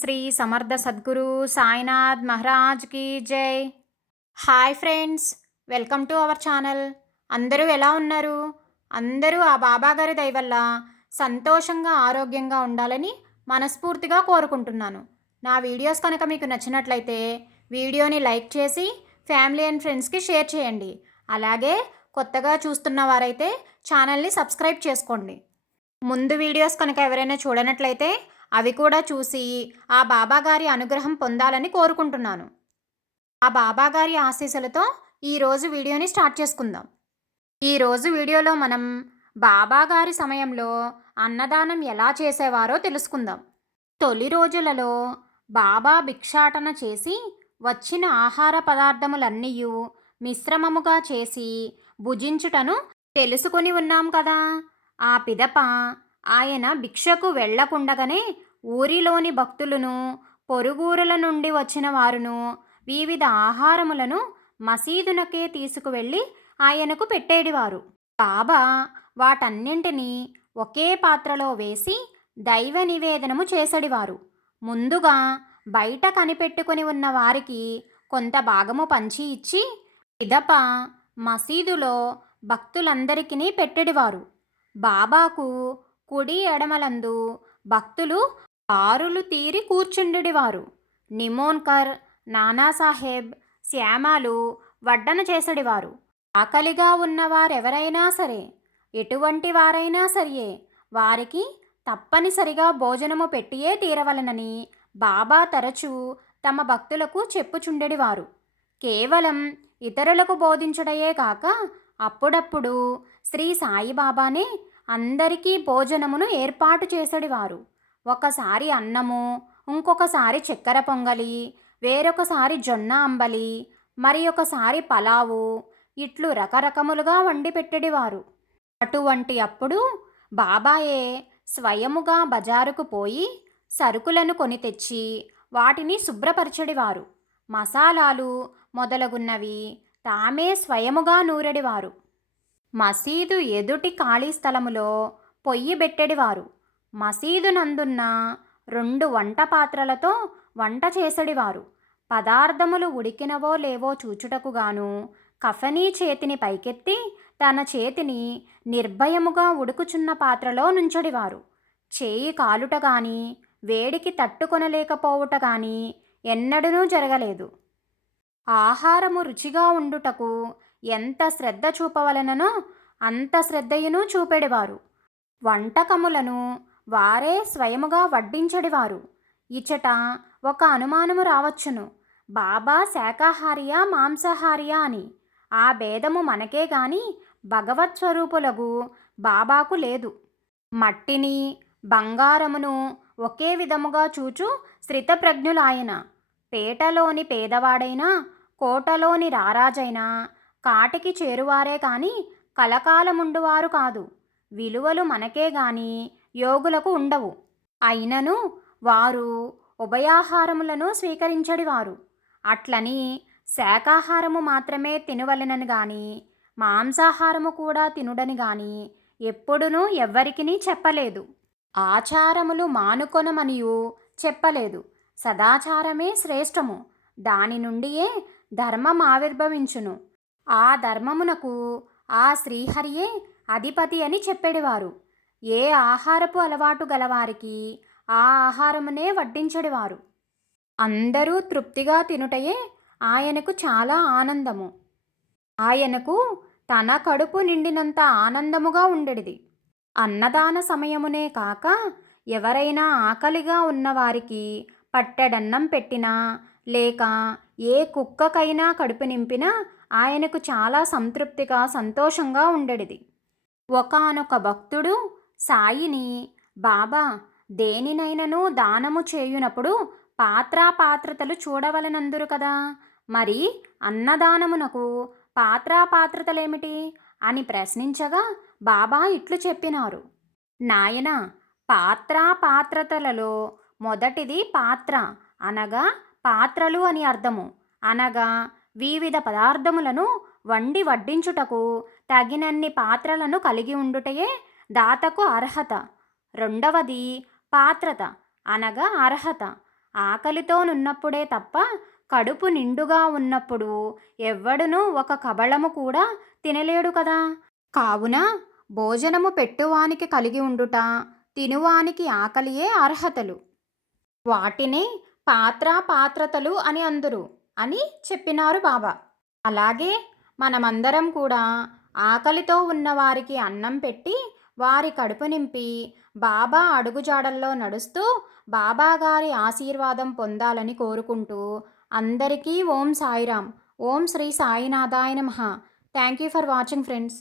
శ్రీ సమర్థ సద్గురు సాయినాథ్ మహారాజ్ కీ జై. Hi friends welcome to our channel. అందరూ ఎలా ఉన్నారు? అందరూ ఆ బాబా గారి వల్ల సంతోషంగా ఆరోగ్యంగా ఉండాలని మనస్ఫూర్తిగా కోరుకుంటున్నాను. నా వీడియోస్ కనుక మీకు నచ్చినట్లయితే వీడియోని లైక్ చేసి ఫ్యామిలీ అండ్ ఫ్రెండ్స్కి షేర్ చేయండి. అలాగే కొత్తగా చూస్తున్న వారైతే ఛానల్ని సబ్స్క్రైబ్ చేసుకోండి. ముందు వీడియోస్ కనుక ఎవరైనా చూడనట్లయితే అవి కూడా చూసి ఆ బాబాగారి అనుగ్రహం పొందాలని కోరుకుంటున్నాను. ఆ బాబాగారి ఆశీస్సులతో ఈరోజు వీడియోని స్టార్ట్ చేసుకుందాం. ఈరోజు వీడియోలో మనం బాబాగారి సమయంలో అన్నదానం ఎలా చేసేవారో తెలుసుకుందాం. తొలి రోజులలో బాబా భిక్షాటన చేసి వచ్చిన ఆహార పదార్థములన్నీ మిశ్రమముగా చేసి భుజించుటను తెలుసుకొని ఉన్నాం కదా. ఆ పిదప ఆయన భిక్షకు వెళ్ళకుండగానే ఊరిలోని భక్తులను పొరుగురుల నుండి వచ్చిన వారును వివిధ ఆహారములను మసీదునకే తీసుకువెళ్ళి ఆయనకు పెట్టేడివారు. బాబా వాటన్నింటినీ ఒకే పాత్రలో వేసి దైవ నివేదనము చేసడివారు. ముందుగా బయట కనిపెట్టుకుని ఉన్న వారికి కొంత భాగము పంచి ఇచ్చి పిదప మసీదులో భక్తులందరికీ పెట్టెడివారు. బాబాకు కుడి ఎడమలందు భక్తులు బారులు తీరి కూర్చుండెడివారు. నిమోన్కర్ నానాసాహెబ్ శ్యామాలు వడ్డన చేసడివారు. ఆకలిగా ఉన్నవారెవరైనా సరే ఎటువంటి వారైనా సరియే వారికి తప్పనిసరిగా భోజనము పెట్టియే తీరవలనని బాబా తరచూ తమ భక్తులకు చెప్పుచుండెడివారు. కేవలం ఇతరులకు బోధించడయే కాక అప్పుడప్పుడు శ్రీ సాయిబాబానే అందరికీ భోజనమును ఏర్పాటు చేసడివారు. ఒకసారి అన్నము ఇంకొకసారి చక్కెర పొంగలి వేరొకసారి జొన్న అంబలి మరి ఒకసారి పలావు ఇట్లు రకరకములుగా వండి పెట్టడివారు. అటువంటి అప్పుడు బాబాయే స్వయముగా బజారుకు పోయి సరుకులను కొని తెచ్చి వాటిని శుభ్రపరచడివారు. మసాలాలు మొదలగున్నవి తామే స్వయముగా నూరెడివారు. మసీదు ఎదుటి ఖాళీ స్థలములో పొయ్యి బెట్టెడివారు. మసీదు నందున్న రెండు వంట పాత్రలతో వంట చేసడివారు. పదార్థములు ఉడికినవో లేవో చూచుటకుగాను కఫనీ చేతిని పైకెత్తి తన చేతిని నిర్భయముగా ఉడుకుచున్న పాత్రలో నుంచడివారు. చేయి కాలుట గాని వేడికి తట్టుకొనలేకపోవుట గాని ఎన్నడూ జరగలేదు. ఆహారము రుచిగా ఉండుటకు ఎంత శ్రద్ధ చూపవలననో అంత శ్రద్ధయును చూపెడివారు. వంటకములను వారే స్వయముగా వడ్డించడివారు. ఇచట ఒక అనుమానము రావచ్చును. బాబా శాకాహారియా మాంసాహారియా అని. ఆ భేదము మనకే గాని భగవత్ స్వరూపులకు బాబాకు లేదు. మట్టిని బంగారమును ఒకే విధముగా చూచు శ్రితప్రజ్ఞులాయన. పేటలోని పేదవాడైనా కోటలోని రారాజైనా కాటికి చేరువారే కాని కలకాలముండువారు కాదు. విలువలు మనకే గాని యోగులకు ఉండవు. అయినను వారు ఉభయాహారములను స్వీకరించడివారు. అట్లని శాకాహారము మాత్రమే తినవలెనని గాని మాంసాహారము కూడా తినుడని గాని ఎప్పుడునూ ఎవ్వరికినీ చెప్పలేదు. ఆచారములు మానుకొనమనియు చెప్పలేదు. సదాచారమే శ్రేష్టము. దాని నుండియే ధర్మం ఆవిర్భవించును. ఆ ధర్మమునకు ఆ శ్రీహరియే అధిపతి అని చెప్పేడివారు. ఏ ఆహారపు అలవాటు గలవారికి ఆ ఆహారమునే వడ్డించడివారు. అందరూ తృప్తిగా తినుటయే ఆయనకు చాలా ఆనందము. ఆయనకు తన కడుపు నిండినంత ఆనందముగా ఉండేది అన్నదాన సమయమునే కాక ఎవరైనా ఆకలిగా ఉన్నవారికి పట్టెడన్నం పెట్టినా లేక ఏ కుక్కకైనా కడుపు నింపినా ఆయనకు చాలా సంతృప్తిగా సంతోషంగా ఉండేది ఒకనొక భక్తుడు సాయిని బాబా దేనినైనను దానము చేయునప్పుడు పాత్రాపాత్రతలు చూడవలనందురు కదా? మరి అన్నదానమునకు పాత్రాపాత్రతలేమిటి అని ప్రశ్నించగా బాబా ఇట్లు చెప్పినారు. నాయన పాత్రాపాత్రతలలో మొదటిది పాత్ర అనగా పాత్రలు అని అర్థము. అనగా వివిధ పదార్థములను వండి వడ్డించుటకు తగినన్ని పాత్రలను కలిగి ఉండుటయే దాతకు అర్హత. రెండవది పాత్రత అనగా అర్హత. ఆకలితోనున్నప్పుడే తప్ప కడుపు నిండుగా ఉన్నప్పుడు ఎవ్వడునూ ఒక కబళము కూడా తినలేడు కదా. కావున భోజనము పెట్టువానికి కలిగి ఉండుట తినువానికి ఆకలియే అర్హతలు. వాటిని పాత్ర పాత్రతలు అని అందురు. అని చెప్పినారు బాబా. అలాగే మనమందరం కూడా ఆకలితో ఉన్నవారికి అన్నం పెట్టి వారి కడుపు నింపి బాబా అడుగుజాడల్లో నడుస్తూ బాబా గారి ఆశీర్వాదం పొందాలని కోరుకుంటూ అందరికీ ఓం సాయిరామ్. ఓం శ్రీ సాయినాథాయ నమ. Thank you for watching friends.